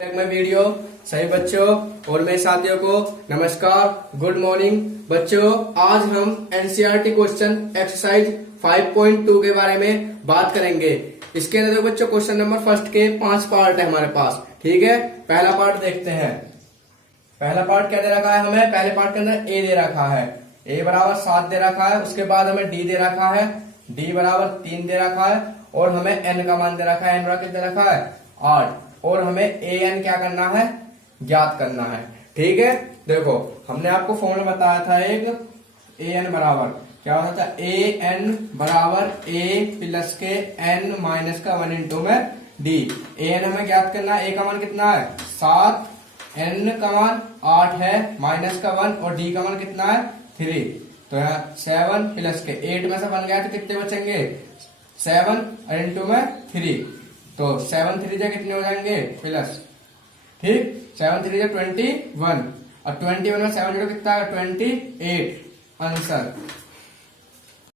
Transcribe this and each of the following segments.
में वीडियो सही बच्चों और मेरे साथियों को नमस्कार, गुड मॉर्निंग बच्चों। आज हम एनसीईआरटी क्वेश्चन एक्सरसाइज 5.2 के बारे में बात करेंगे। इसके अंदर देखो बच्चों, क्वेश्चन नंबर फर्स्ट के 5 पार्ट है हमारे पास। ठीक है, पहला पार्ट देखते हैं। पहला पार्ट क्या दे रखा है हमें? पहले पार्ट के अंदर ए दे रखा है, ए बराबर 7 दे रखा है। उसके बाद हमें डी दे रखा है, डी बराबर 3 दे रखा है। और हमें एन का मान दे रखा है, एन बराबर कितना दे रखा है? 8। और हमें ए एन क्या करना है? ज्ञात करना है। ठीक है, देखो हमने आपको फॉर्मूला बताया था एक, ए एन बराबर क्या होता था? ए एन बराबर ए प्लस के एन माइनस का 1 इंटू में डी। ए एन हमें ज्ञात करना है। ए का मान कितना है? 7, एन का मान 8 है, माइनस का 1, और डी का मान कितना है? 3। तो यहाँ 7 प्लस के 8 में से बन गया तो कितने बचेंगे? 7 और इंटू में 3, तो 7 3 जा कितने हो जाएंगे? प्लस, ठीक, 7 3 जा 21, और 21 में 7 जोड़ो कितना है? 28 आंसर।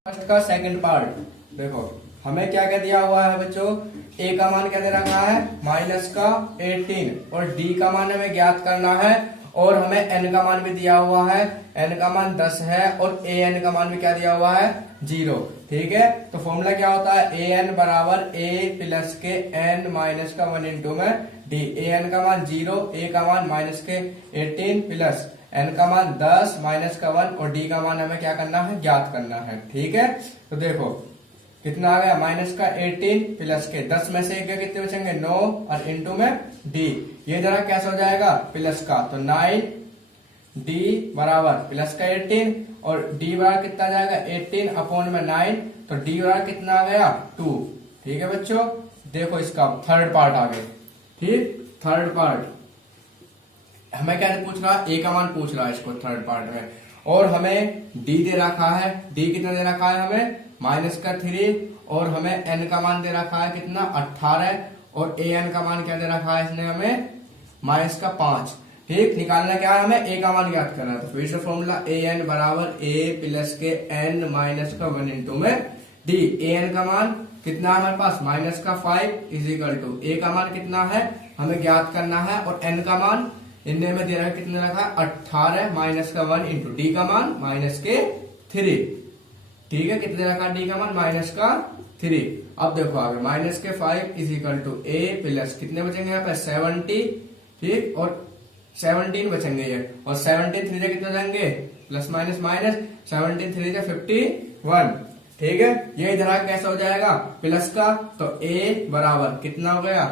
फर्स्ट का सेकंड पार्ट देखो, हमें क्या क्या दिया हुआ है बच्चों? ए का मान क्या दे रखा है? माइनस का 18, और डी का मान हमें ज्ञात करना है। और हमें एन का मान भी दिया हुआ है, एन का मान 10 है, और ए एन का मान भी क्या दिया हुआ है? 0। ठीक है, तो फॉर्मूला क्या होता है? ए एन बराबर ए प्लस के एन माइनस का 1 इंटू में डी। ए एन का मान 0, ए का मान माइनस के 18 प्लस एन का मान 10 माइनस का 1, और डी का मान हमें क्या करना है? ज्ञात करना है। ठीक है, तो देखो कितना आ गया? माइनस का 18 प्लस के 10 में से एक कितने बचेंगे? 9, और इंटू में डी। ये जरा कैसे हो जाएगा? प्लस का, तो 9 डी बराबर प्लस का 18, और डी बराबर कितना आ जाएगा? 18 अपॉन में 9, तो डी बराबर कितना आ गया? 2। ठीक है बच्चों, देखो इसका थर्ड पार्ट आ गए। ठीक, थर्ड पार्ट हमें क्या पूछ रहा है? ए का मान पूछ रहा है इसको थर्ड पार्ट में, और हमें डी दे रखा है। डी कितना दे रखा है हमें? माइनस का 3, और हमें एन का मान दे रखा है कितना? 18, और ए एन का मान क्या दे रखा है इसने हमें? माइनस का 5। ठीक, निकालना क्या है हमें? ए का मान ज्ञात करना है। तो फिर से फॉर्मूला ए एन बराबर ए प्लस के एन माइनस का 1 इंटू में डी। ए एन का मान कितना है हमारे पास? माइनस का 5 इज इक्वल टू, ए का मान कितना है हमें ज्ञात करना है, और एन का मान इनने में दे रहा है कितना रखा है? 18 माइनस का 1 इंटू डी का मान माइनस के 3। ठीक है, कितने रखा? डी का मान माइनस का 3। अब देखो आगे, माइनस के 5 is equal to a plus कितने बचेंगे यहाँ पे? 70। ठीक, और 17 बचेंगे ये, और 17 3 कितने हो जाएंगे? Plus minus minus, 17 3 51। ठीक है, ये इधर आगे कैसा हो जाएगा? प्लस का, तो ए बराबर कितना हो गया?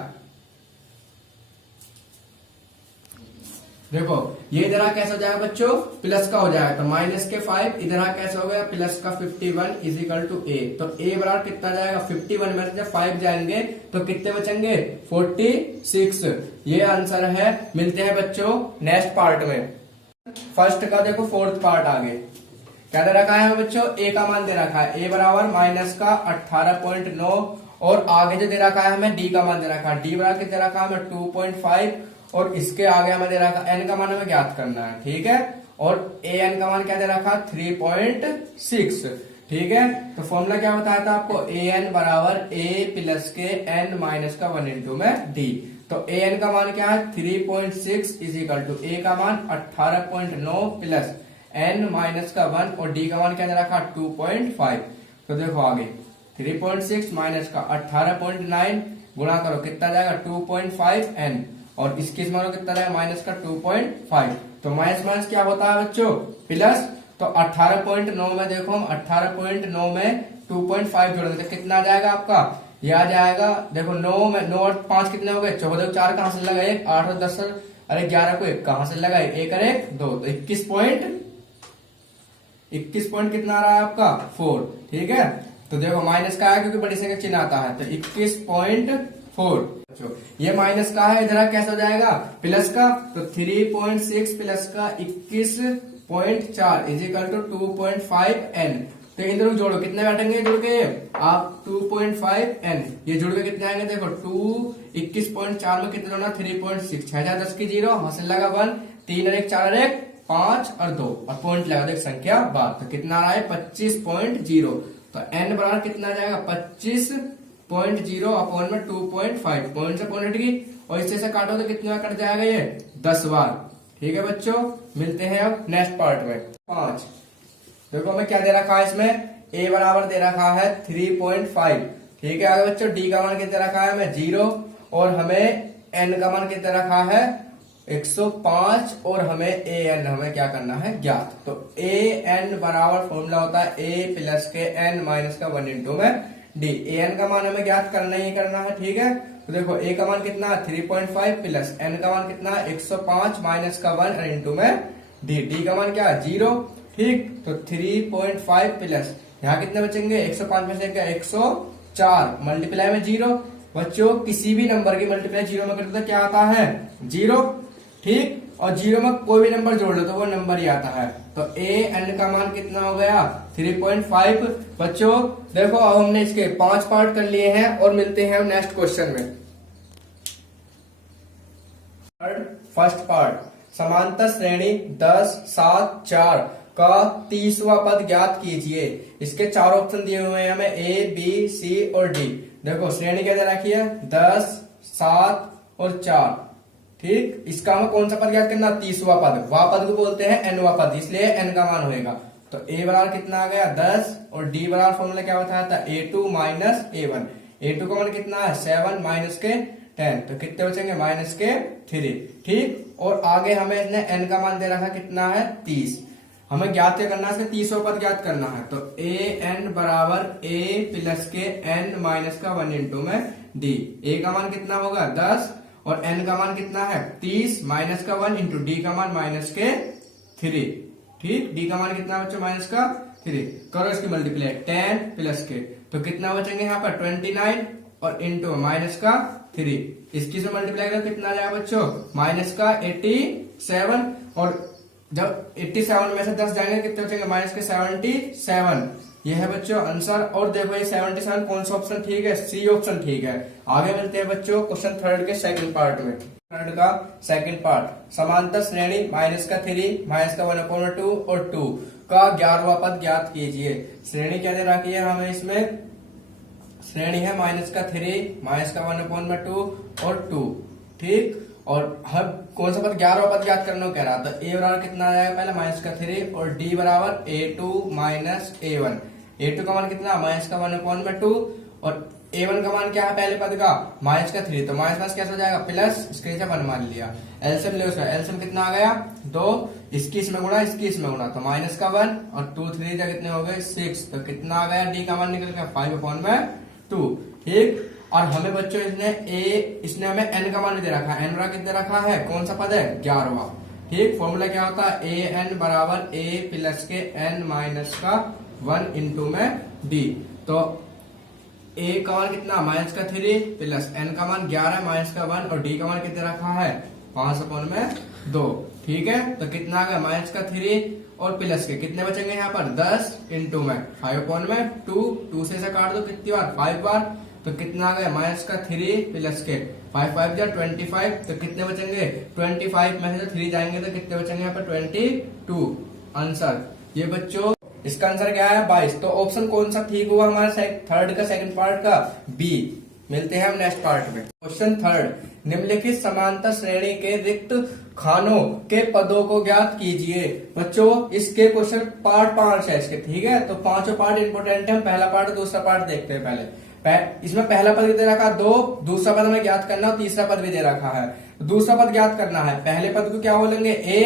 देखो ये इधर आ कैसा हो जाएगा बच्चों? प्लस का हो जाएगा, तो माइनस के 5 इधर आ कैसा हो गया? प्लस का 51 इज इक्वल टू ए। तो ए बराबर कितना जाएगा? 51 में से जब 5 जाएंगे तो कितने बचेंगे? 46। ये आंसर है। मिलते हैं बच्चों नेक्स्ट पार्ट में। फर्स्ट का देखो फोर्थ पार्ट आगे क्या दे रखा है बच्चों? ए का मान दे रखा है, ए बराबर माइनस का 18.9, और आगे जो दे रखा है हमें डी का मान दे रखा है, डी बराबर कितना दे रखा है हमें? 2.5, और इसके आगे हमें दे रखा एन का मान हमें ज्ञात करना है। ठीक है, और ए एन का मान क्या दे रखा? 3.6। ठीक है, तो फॉर्मूला क्या बताया था आपको? ए एन बराबर ए प्लस के एन माइनस का 1 इंटू में डी। तो ए एन का मान क्या है? 3.6 इज इक्वल टू ए का मान 18.9 प्लस एन माइनस का 1, और डी का मान क्या दे रखा? 2.5। तो देखो आगे 3.6 माइनस का 18.9 गुणा करो, कितना जाएगा? 2.5 एन, और इसके मानो कितना जाएगा? माइनस का 2.5। तो माइनस माइनस क्या होता है बच्चों? प्लस। तो 18.9 में देखो, हम 18.9 में 2.5 जोड़ेंगे तो कितना आ जाएगा आपका? ये आ जाएगा, देखो 9 में 9 और 5 कितने हो गए? 14, 4 कहां से लगा? 1, 8 और 10, अरे 11 को 1 कहां से लगा? 1 और 1 2, तो 21 पॉइंट कितना आ रहा है आपका? 4। ठीक है, तो देखो माइनस का है क्योंकि बड़ी संख्या चिन्ह आता है, तो 21.4। ये माइनस का है, इधर कैसा हो जाएगा? प्लस का, तो 3.6 प्लस का 21.4 इज इक्वल टू 2.5 एन। तो इधर जोड़ो, कितने बैठेंगे जुड़ के? आप 2.5 एन, ये जुड़ के कितने आएंगे? देखो 2 21.4 में कितने जोड़ना? 3.6, 6 10 की 0, हासिल लगा 1, 3 और 1 4 और 1 5 और 2, और पॉइंट लगा दो एक संख्या बाद, तो कितना आ रहा है? 25.0। तो एन बराबर कितना आ जाएगा? 25.0 अपॉन में 2.5, पॉइंट से पॉइंट की, और इससे से काटो तो कितनी बार कट जाएगा ये 10 बार। ठीक है बच्चों, मिलते हैं अब नेक्स्ट पार्ट में। 5 देखो हमें क्या दे रखा है इसमें, a बराबर दे रखा है 3.5। ठीक है, आगे बच्चों d का मान कितना रखा है हमें 0 और हमें n का मान कितना रखा है 105 और हमें an हमें क्या करना है ज्ञात। तो an बराबर फॉर्मूला होता है a प्लस के n माइनस का 1 इंटू में d। an का मान हमें ज्ञात करना ही करना है। ठीक है, तो देखो a का मान कितना है 3.5 प्लस n का मान कितना है 105 माइनस का 1 इंटू में d का मान क्या है 0। ठीक, तो 3.5 प्लस यहाँ कितने बचेंगे 105 में से क्या 104 मल्टीप्लाई में 0। बच्चों किसी भी नंबर की मल्टीप्लाई 0 में करते तो क्या आता है 0। ठीक, और 0 में कोई भी नंबर जोड़ लो तो वो नंबर ही आता है। तो an का मान कितना हो गया 3.5। बच्चों देखो अब हमने इसके 5 पार्ट कर लिए हैं और मिलते हैं नेक्स्ट क्वेश्चन में। फर्स्ट पार्ट, समांतर श्रेणी 10 7 4 का 30वां पद ज्ञात कीजिए। इसके 4 ऑप्शन दिए हुए हैं हमें A B C और D। देखो श्रेणी क्या दे रखी है 10 7 और 4। ठीक, इसका हमें कौन सा पद ज्ञात करना 30वां पद। वा पद को बोलते हैं nवां पद, इसलिए n का मान होएगा। तो A बराबर कितना आ गया 10 और D बराबर फॉर्मूला क्या बताया था A2 माइनस A1। A2 का मान कितना है 7 माइनस के 10, तो कितने बचेंगे माइनस के 3। ठीक, और आगे हमें इसने n का मान दे रखा कितना है 30। हमें ज्ञात करना है 30वां पद ज्ञात करना है। तो an बराबर a प्लस के n माइनस का 1 इंटू में d। a का मान कितना होगा 10 और n का मान कितना है 30 माइनस का 1 इंटू d का मान माइनस के 3। ठीक, d का मान कितना बच्चों माइनस का 3। करो इसकी मल्टीप्लाई 10 प्लस के, तो कितना बचेंगे यहाँ पर 29 और इंटू माइनस का 3। इसकी से मल्टीप्लाई करो कितना जाएगा बच्चों माइनस का 87 और जब 87 में से 10 जाएंगे कितने बचेंगे माइनस के 77। ये है बच्चों आंसर। और देखो ये 77 कौन सा ऑप्शन ठीक है, सी ऑप्शन ठीक है। आगे मिलते हैं बच्चों क्वेश्चन थर्ड के सेकंड पार्ट में। थर्ड का सेकंड पार्ट, समांतर श्रेणी माइनस का 3 माइनस का 1/2 और 2 का 11वां पद ज्ञात कीजिए। श्रेणी क्या दे रखी है हमें, इसमें श्रेणी है माइनस का 3 माइनस का 1/2 और 2। ठीक, और हम कौन सा पद 11वां पद ज्ञात करना कह रहा था। a बराबर कितना आएगा पहले माइनस का 3 और d बराबर a2 माइनस a1। a2 का मान कितना माइनस का 1/2 और a1 का मान क्या है पहले पद का माइनस का 3, तो माइनस कैसे हो जाएगा प्लस, इसके नीचे 1 मान लिया। एलसीएम ले उसका, एलसीएम कितना आ गया 2, इसकी इसमें गुणा इसकी इसमें गुणा, तो माइनस का 1 और 2 3 कितने हो गए 6। तो कितना आ गया d का मान निकल गया 5/2। ठीक, और हमें बच्चों इसने हमें n का मान भी दे रखा है। n बराबर कितना रखा है, कौन सा पद है 11वां। ठीक, फॉर्मूला क्या होता है an बराबर a प्लस के n माइनस का 1 इंटू में d। तो a का मान कितना माइनस का 3 प्लस n का मान 11 माइनस का 1 और d का मान कितना रखा है 5/2। ठीक है, तो कितना आ गया माइनस का 3 और प्लस के कितने बचेंगे यहाँ पर 10 इंटू में 5/2। 2 से काट दो कितनी बार 5 बार, तो कितना आ गया माइनस का 3 प्लस के 5 5 जा 25। तो कितने बचेंगे 25 में से 3 जाएंगे तो कितने बचेंगे यहाँ पर 22 आंसर। ये बच्चों इसका आंसर क्या है 22। तो ऑप्शन कौन सा ठीक हुआ हमारा थर्ड का सेकंड पार्ट का बी। मिलते हैं हम नेक्स्ट पार्ट में। क्वेश्चन थर्ड, निम्नलिखित समांतर श्रेणी के रिक्त खानों के पदों को ज्ञात कीजिए। बच्चों इसके क्वेश्चन पार्ट 5 है इसके। ठीक है, तो पांचों पार्ट इंपोर्टेंट है। हम पहला पार्ट दूसरा पार्ट देखते हैं। पहले इसमें पहला पद दे रखा 2, दूसरा पद हमें ज्ञात करना और तीसरा पद भी दे रखा है। दूसरा पद ज्ञात करना है, पहले पद को क्या बोलेंगे a,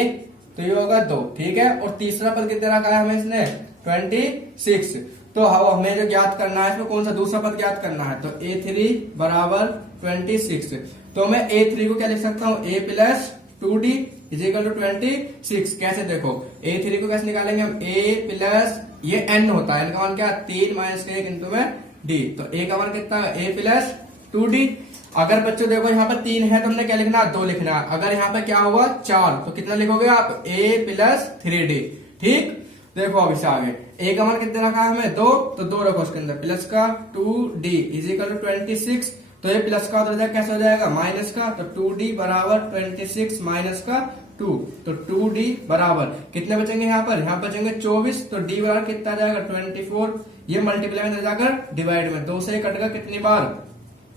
तो ये होगा 2। ठीक है, और तीसरा पद कितना रखा है हमें इसने 26। तो हमें जो ज्ञात करना है इसमें कौन सा दूसरा पद ज्ञात करना है, तो a3 बराबर 26। तो मैं a3 को क्या लिख सकता हूँ a plus 2d is equal to 26। कैसे देखो a3 को कैसे निकालेंगे हम, a प्लस ये n होता है, n का मान क्या 3 माइनस का 1 इंटू में d। तो a का मान कितना है a प्लस 2d। अगर बच्चों देखो यहाँ पर 3 है तो हमने क्या लिखना है 2 लिखना है। अगर यहाँ पे क्या हुआ 4 तो कितना लिखोगे आप a प्लस 3d। ठीक, देखो अब इसे आगे a का मान कितना रखा है हमें 2, तो 2 रखो उसके अंदर प्लस का 2d इजिकल टू 26। तो ये प्लस का उधर जाएगा कैसे हो जाएगा माइनस का, तो 2d बराबर 26 माइनस का 2। तो 2d बराबर कितने बचेंगे यहाँ पर बचेंगे 24। तो d बराबर कितना जाएगा 24। ये मल्टीप्लाई में जाकर डिवाइड में 2 से कटेगा कितनी बार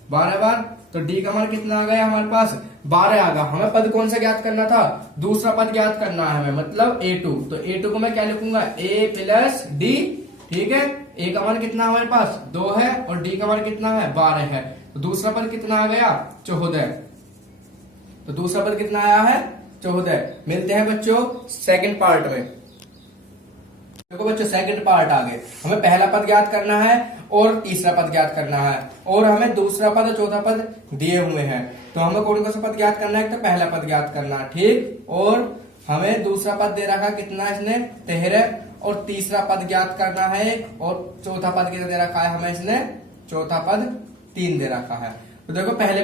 12 बार। तो डी का मान कितना आ गया हमारे पास 12 आ गया। हमें पद कौन सा ज्ञात करना था, दूसरा पद ज्ञात करना है हमें, मतलब a2। तो a2 को मैं क्या लिखूंगा, a प्लस डी, ठीक है। a का मान कितना हमारे पास 2 है और d का मान कितना है 12 है। तो दूसरा पद कितना आ गया 14। तो दूसरा पद कितना आया है 14। मिलते हैं बच्चों सेकंड पार्ट में। देखो बच्चों सेकंड पार्ट आ गए। हमें पहला पद ज्ञात करना है और तीसरा पद ज्ञात करना है और हमें दूसरा पद और चौथा पद दिए हुए हैं। तो हमें कौन सा पद ज्ञात करना है, तो पहला पद ज्ञात करना है, ठीक। और हमें दूसरा पद दे रखा कितना इसने 13 और तीसरा पद ज्ञात करना है और चौथा पद कितना दे रखा है हमें इसने, चौथा पद 3 दे रखा है। तो देखो पहले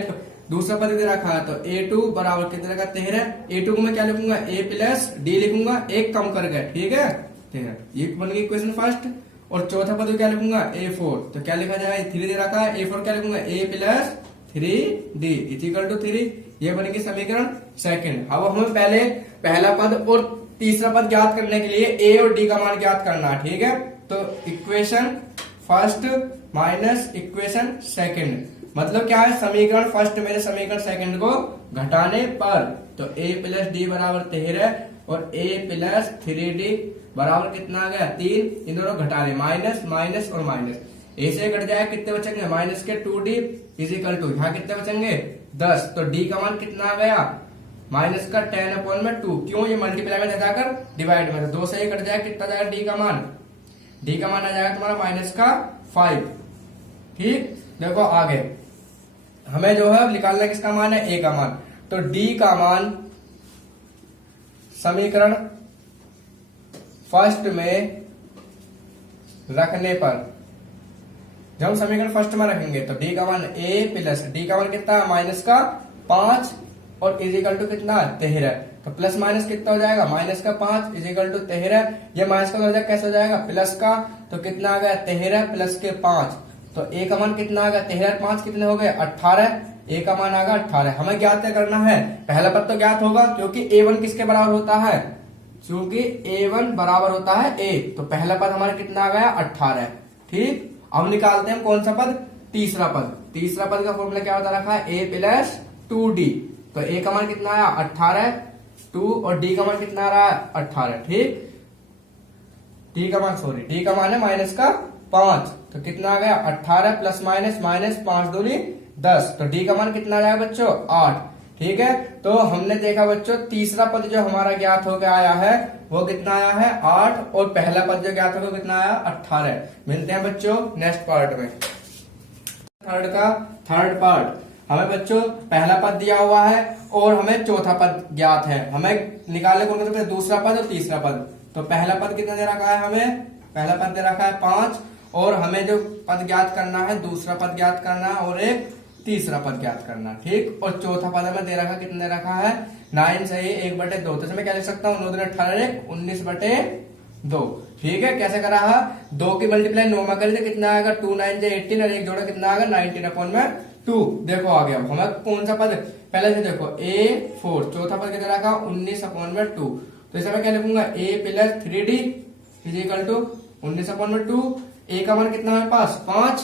दूसरा पद दे रखा है तो a2 बराबर कितने का 13। a2 को मैं क्या लिखूंगा a प्लस डी लिखूंगा, एक कम कर गए, ठीक है 13। ये बन गई इक्वेशन फर्स्ट। और चौथा पद क्या लिखूंगा a4। तो क्या लिखा जाएगा 3 दे रखा है, a4 क्या लिखूंगा a plus 3d equal to 3। ये बनेगी समीकरण सेकंड। अब हमें पहले पहला पद और तीसरा पद ज्ञात करने के लिए a और d का मान ज्ञात करना है, ठीक है। तो equation first minus equation second, मतलब क्या है, समीकरण फर्स्ट मेरे समीकरण सेकंड को घटाने पर। तो a प्लस डी बराबर 13 और a प्लस 3d बराबर कितना आ गया 3। इन दोनों घटाने, माइनस माइनस और माइनस, ए से कट जाए कितने बचेंगे माइनस के 2d इजिकल टू यहाँ कितने बचेंगे 10। तो d का मान कितना आ गया माइनस का 10/2। क्यों, ये मल्टीप्लाई में जाकर डिवाइड में, 2 से ये कट जाए कितना जाएगा d का मान, d का मान आ जाएगा तुम्हारा माइनस का 5, ठीक। देखो आगे हमें जो है निकालना किसका मान है, a का मान। तो d का मान समीकरण फर्स्ट में रखने पर, जब हम समीकरण फर्स्ट में रखेंगे तो d का मान a प्लस डी का मान कितना है माइनस का 5 और इजिकल टू कितना 13। तो प्लस माइनस कितना हो जाएगा माइनस का 5 इजिकल टू 13। ये माइनस का हो जाएगा कैसे हो जाएगा प्लस का, तो कितना आ गया 13 प्लस के 5। तो a का मान कितना आ गया 13 5 कितने हो गए 18। a का मान आ गया 18। हमें ज्ञात करना है, पहला पद तो ज्ञात होगा क्योंकि a1 किसके बराबर होता है, क्योंकि a1 बराबर होता है a। तो पहला पद हमारा कितना आ गया 18, ठीक। अब निकालते हैं कौन सा पद, तीसरा पद। तीसरा पद का फॉर्मूला क्या होता रखा है a प्लस 2d। तो a का मान कितना आया 18 2 और d का मान कितना आ रहा है 18, ठीक। d का मान है माइनस का 5। तो कितना आ गया 18 प्लस माइनस माइनस 5 दूनी 10। तो d का मान कितना आ जाएगा बच्चों 8, ठीक है। तो हमने देखा बच्चों तीसरा पद जो हमारा ज्ञात होकर आया है वो कितना आया है 8 और पहला पद जो ज्ञात होकर कितना आया 18। मिलते हैं बच्चों नेक्स्ट पार्ट में। थर्ड पार्ट हमें बच्चों पहला पद दिया हुआ है और हमें चौथा पद ज्ञात है। हमें निकालने कौन सा, दूसरा पद और तीसरा पद। तो पहला पद कितना दे रखा है हमें, पहला पद दे रखा है 5 और हमें जो पद ज्ञात करना है दूसरा पद ज्ञात करना है और एक तीसरा पद ज्ञात करना, ठीक। और चौथा पद हमें दे रखा कितना दे रखा है 9 सही 1/2। तो मैं क्या लिख सकता हूँ 9 दूनी 18 19/2, ठीक है। कैसे करा है 2 की मल्टीप्लाई 9 में करें तो कितना आएगा 2 9 18 और एक जोड़ा कितना आएगा 19/2। देखो आ गया हमें कौन सा पद, पहले से देखो a4, चौथा पद कितना रखा 19/2। तो इसे मैं क्या लिखूंगा a plus 3d is equal to 19/2। a का मान कितना है पास 5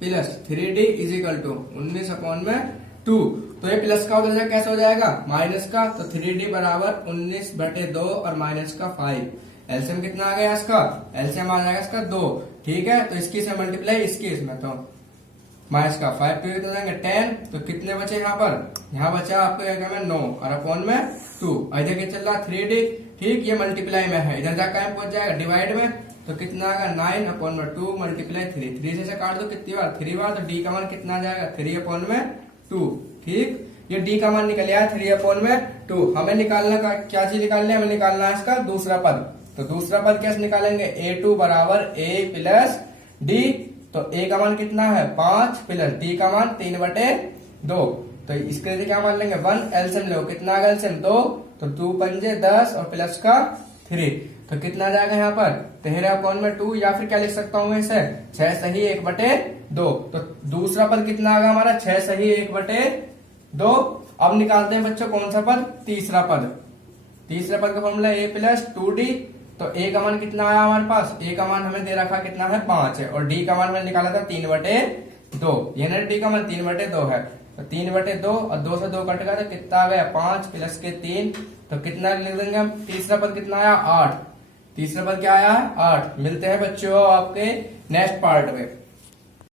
प्लस 3d इजिकल टू 19/2। तो ये प्लस का उधर कैसे हो जाएगा माइनस का। तो 3d बराबर 19/2 और माइनस का 5। एलसीएम कितना आ गया इसका, एलसीएम आ जाएगा इसका 2, ठीक है। तो इसकी से मल्टीप्लाई इसकी इसमें, तो माइनस का 5 पे कितना जाएंगे 10। तो कितने बचे यहाँ पर, यहाँ बचा आपको 9 और अपॉन में 2। इधर क्या चल रहा 3d, ठीक। ये मल्टीप्लाई में है, इधर जाकर पहुंच जाएगा डिवाइड में। तो कितना आएगा 9/2 मल्टीप्लाई 3 से काट दो कितनी बार 3 बार। तो d का मान कितना आ जाएगा 3/2, ठीक। ये d का मान निकल आया 3/2। हमें निकालना का क्या चीज निकालनी है, हमें निकालना है इसका दूसरा पद। तो दूसरा पद कैसे निकालेंगे a2 बराबर a प्लस d। तो a का मान कितना है 5 प्लस d का मान 3/2। तो इसके लिए क्या मान लेंगे 1। एलसीएम लो कितना आएगा एलसीएम 2। तो 2 पंजे 10 और प्लस का 3। तो कितना आ जाएगा यहाँ पर 13/2 या फिर क्या लिख सकता हूँ इसे 6 सही 1/2। तो दूसरा पद कितना आ गया हमारा 6 सही 1/2। अब निकालते हैं बच्चों कौन सा पद, तीसरा पद। तीसरे पद का फॉर्मूला a प्लस 2d। तो a का मान कितना आया हमारे पास, a का मान हमें दे रखा कितना है 5 है और d का मान मैंने निकाला था 3/2। 2, ये ना डी का मान 3/2 है, तो 3/2 और 2 से 2 कट गया तो कितना आ गया 5 प्लस के 3, तो कितना लिख देंगे हम, तीसरा पद कितना आया 8, तीसरा पद क्या आया है 8। मिलते हैं बच्चों आपके नेक्स्ट पार्ट में।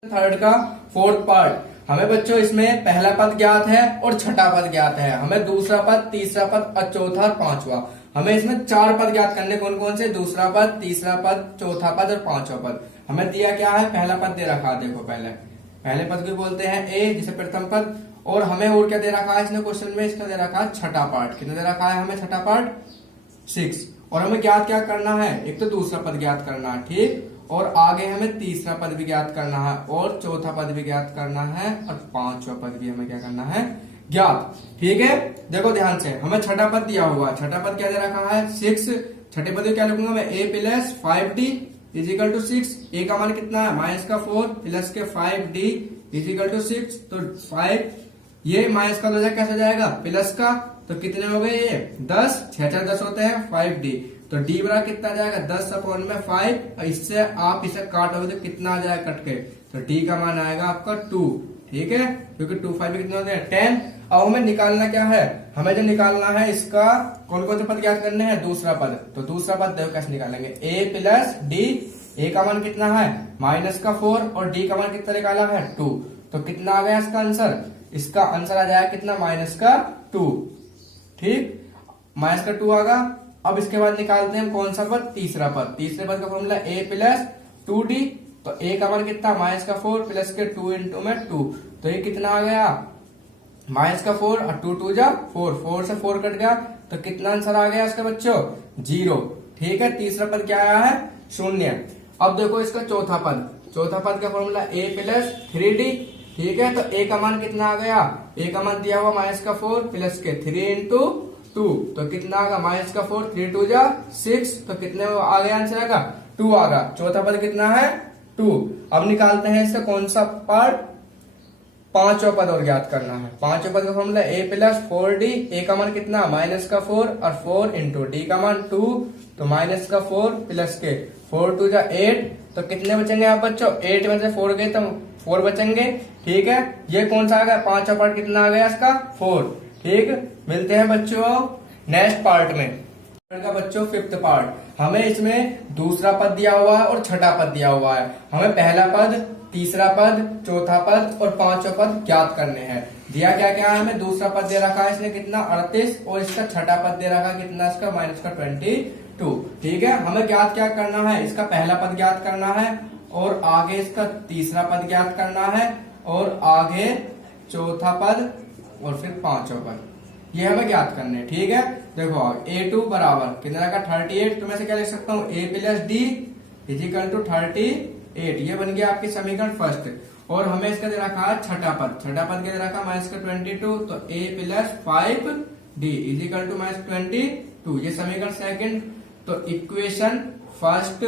थर्ड का फोर्थ पार्ट, हमें बच्चों इसमें पहला पद ज्ञात है और छठा पद ज्ञात है, हमें दूसरा पद, तीसरा पद और चौथा और पांचवा, हमें इसमें 4 पद ज्ञात करने, कौन कौन से, दूसरा पद, तीसरा पद, चौथा पद और पांचवा पद। हमें दिया क्या है, पहला पद दे रखा है, देखो पहले पद को बोलते हैं ए, जिसे प्रथम पद, और हमें और क्या दे रखा है इसने क्वेश्चन में, इसका दे रखा है छठा पार्ट। कितना दे रखा है हमें छठा पार्ट 6, और हमें ज्ञात क्या करना है, एक तो दूसरा पद ज्ञात करना है, ठीक, और आगे हमें तीसरा पद भी ज्ञात करना है और चौथा पद भी ज्ञात करना है और पांचवा पद भी हमें क्या करना है, ज्ञात। ठीक है, देखो ध्यान से, हमें छठा पद दिया हुआ, छठा पद क्या दे रखा है 6, छठे पद क्या लिखूंगा मैं, a plus 5d is equal to 6, a का मान कितना है -4 प्लस के 5d इजिकल टू 6, तो 5 ये माइनस का हो कैसे हो जाएगा प्लस का, तो कितने हो गए ये 10, 6 10 होते हैं 5d, तो d बराबर कितना आ जाएगा 10/5, और इससे आप इसे काटोगे तो कितना आ जाएगा कट के, तो d का मान आएगा आपका 2। ठीक है, क्योंकि 2 5 कितने होते हैं 10। अब हमें निकालना क्या है, हमें जो निकालना है इसका कौन कौन से पद ज्ञात करने हैं, दूसरा पद, तो दूसरा पद देखो कैसे निकालेंगे, a प्लस d, a का मान कितना है -4 और d का मान कितना निकाला है 2, तो कितना आ गया इसका आंसर, इसका आंसर आ जाएगा कितना -2। ठीक, -2 आ गया। अब इसके बाद निकालते हैं कौन सा पद, तीसरा पद, तीसरे पद का फॉर्मूला a प्लस 2d, तो a का मान कितना -4 प्लस के 2 इंटू में 2, तो ये कितना आ गया -4 और 2 2 जा 4, 4 से 4 कट गया, तो कितना आंसर आ गया इसका बच्चों 0। ठीक है, तीसरा पद क्या आया है 0। अब देखो इसका चौथा पद, चौथा पद का फॉर्मूला a प्लस 3d। ठीक है, तो a का मान कितना आ गया, a का मान दिया हुआ -4 प्लस के 3 इंटू 2, तो कितना आगा -4, 3 2 जा 6, तो कितने आ गया आंसर आएगा 2 आगा। चौथा पद कितना है 2। अब निकालते हैं इसका कौन सा पार्ट, पांचवा पद और ज्ञात करना है। पांचवा पद का formula a plus 4d, a का मान कितना -4 और 4 इंटू d का मान 2, तो -4 प्लस के 4 2 जा 8, तो कितने बचेंगे आप बच्चों, 8 में से 4 गए तो 4 बचेंगे। ठीक है, ये कौन सा आ गया, पांचवा पार्ट कितना आ गया इसका 4। ठीक, मिलते हैं बच्चों नेक्स्ट पार्ट में। का बच्चों फिफ्थ पार्ट, हमें इसमें दूसरा पद दिया हुआ है और छठा पद दिया हुआ है, हमें पहला पद, तीसरा पद, चौथा पद और पांचवा पद ज्ञात करने हैं। दिया क्या क्या है, हमें दूसरा पद दे रखा है इसने कितना 38, और इसका छठा पद दे रखा है कितना इसका -22। ठीक है, हमें ज्ञात क्या करना है, इसका पहला पद ज्ञात करना है और आगे इसका तीसरा पद ज्ञात करना है और आगे चौथा पद और फिर पांचवा पद, ये हमें ज्ञात करने हैं। ठीक है, देखो a2 बराबर कितना का 38, तो मैं से क्या लिख सकता हूँ a plus d is equal to 38, ये बन गया आपकी समीकरण फर्स्ट। और हमें इसका दे रखा है छठा पद, छठा पद क्या दे रखा है -22, तो a plus 5d is equal to -22, ये समीकरण सेकंड। तो equation first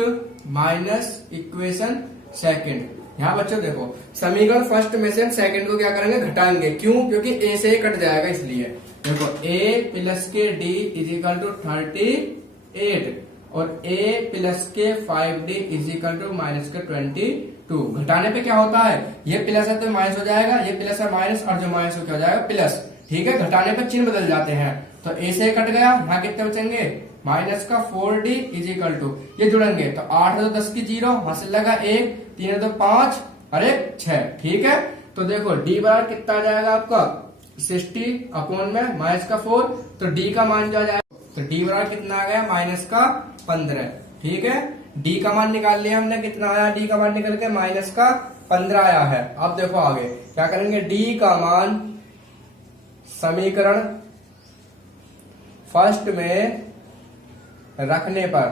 minus equation second, यहाँ बच्चों देखो समीकरण फर्स्ट में से हम सेकंड को क्या करेंगे, घटाएंगे, क्यों, क्योंकि a से कट जाएगा, इसलिए देखो a प्लस के d इजिकल टू 38 और a प्लस के 5d इजिकल टू -22। घटाने पे क्या होता है, ये प्लस है तो माइनस हो जाएगा, ये प्लस है माइनस, और जो माइनस हो क्या हो जाएगा प्लस। ठीक है, घटाने पे चिन्ह बदल जाते हैं, तो a से कट गया, यहाँ कितने बचेंगे -4d इजिकल टू, ये जुड़ेंगे तो 8 है तो 10 की 0, वहां से लगा 1, 3 है तो 5 और 1 6। ठीक है, तो देखो d बराबर कितना आ जाएगा आपका 60 अपॉन में -4, तो d का मान जो आ जाएगा, तो d बराबर कितना आ गया -15। ठीक है, d का मान निकाल लिया हमने, कितना आया d का मान निकल के -15 आया है। अब देखो आगे क्या करेंगे, d का मान समीकरण फर्स्ट में रखने पर,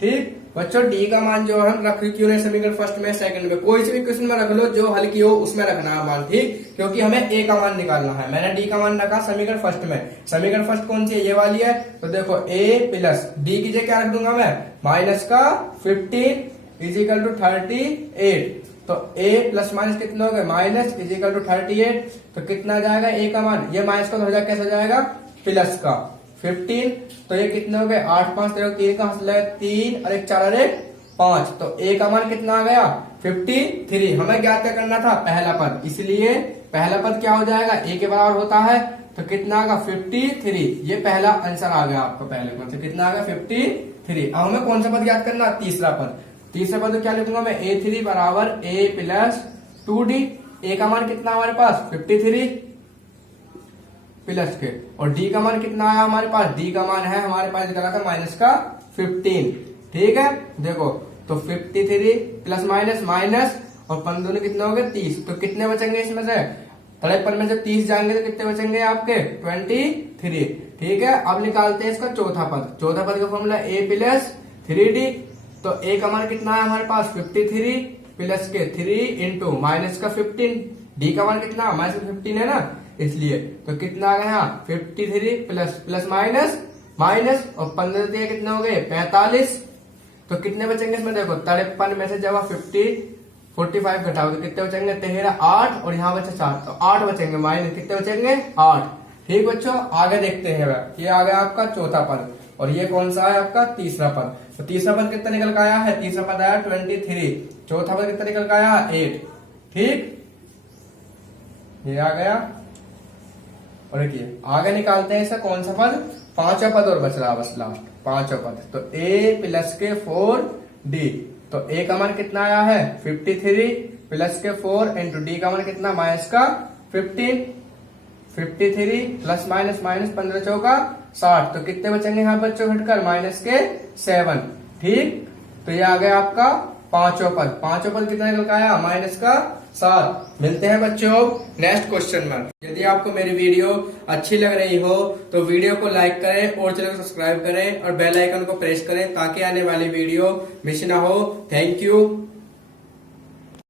ठीक बच्चों d का मान जो हम रख क्यों नहीं समीकरण फर्स्ट में सेकंड में, कोई से भी क्वेश्चन में रख लो जो हल की हो उसमें रखना है मान, ठीक, क्योंकि हमें a का मान निकालना है। मैंने d का मान रखा समीकरण फर्स्ट में, समीकरण फर्स्ट कौन सी है, ये वाली है, तो देखो a प्लस d की जगह क्या रख दूंगा मैं -15 इजिकल टू 38, तो a प्लस माइनस कितना हो गया माइनस इजिकल टू 38, तो कितना जाएगा a का मान, ये माइनस का हो जाएगा कैसे हो जाएगा प्लस का 15, तो ये कितने हो गए 8 5 3 का हासिल है 3 और 1 4 और 1 5, तो a का मान कितना आ गया 53। हमें ज्ञात क्या करना था, पहला पद, इसलिए पहला पद क्या हो जाएगा, a के बराबर होता है, तो कितना आएगा 53। ये पहला आंसर आ गया आपका पहले पद से, कितना आ गया 53। अब हमें कौन सा पद ज्ञात करना, तीसरा पद। तीसरा पद क्या लिखूंगा मैं, a3 बराबर a प्लस 2d। a का मान कितना हमारे पास 53 प्लस के, और d का मान कितना आया हमारे पास, d का मान है हमारे पास निकला था माइनस का 15। ठीक है, देखो तो 53 प्लस माइनस माइनस और 15 कितने हो गए 30, तो कितने बचेंगे इसमें से, 53 में से 30 जाएंगे तो कितने बचेंगे आपके 23। ठीक है, अब निकालते हैं इसका चौथा पद। चौथा पद का फॉर्मूला a प्लस 3d, तो a का मान कितना है हमारे पास 53 प्लस के 3 इंटू माइनस का 15, d का मान कितना माइनस 15 है ना, इसलिए तो कितना आ गया यहाँ 53 प्लस प्लस माइनस माइनस और 15 दिए कितने हो गए 45, तो कितने बचेंगे इसमें, देखो 53 में से जब आप 45 घटाओ तो कितने बचेंगे 13, 8 और यहाँ बचे 4, तो 8 बचेंगे, माइनस कितने बचेंगे 8। ठीक बच्चों, आगे देखते हैं, ये आ गया आपका चौथा पद, और ये कौन सा है आपका तीसरा पद। तो तीसरा पद कितना निकल का आया है, तीसरा पद आया 23, चौथा पद कितना निकल का आया 8। ठीक, ये आ गया, और देखिए आगे निकालते हैं इसका कौन सा पद, पांचवा पद और बच रहा बस लास्ट, पांचवा पद। तो a प्लस के 4d, तो a का मान कितना आया है 53 प्लस के 4 इंटू d का मान कितना माइनस का 15, 53 प्लस माइनस माइनस 15 चौका 60, तो कितने बचेंगे यहाँ बच्चों घटकर माइनस के 7। ठीक, तो ये आ गया आपका पांचवा पद। पांचवा पद कितना निकल का आया माइनस का 7। मिलते हैं बच्चों नेक्स्ट क्वेश्चन में। यदि आपको मेरी वीडियो अच्छी लग रही हो तो वीडियो को लाइक करें और चैनल को सब्सक्राइब करें और बेल आइकन को प्रेस करें ताकि आने वाली वीडियो मिस ना हो। Thank you.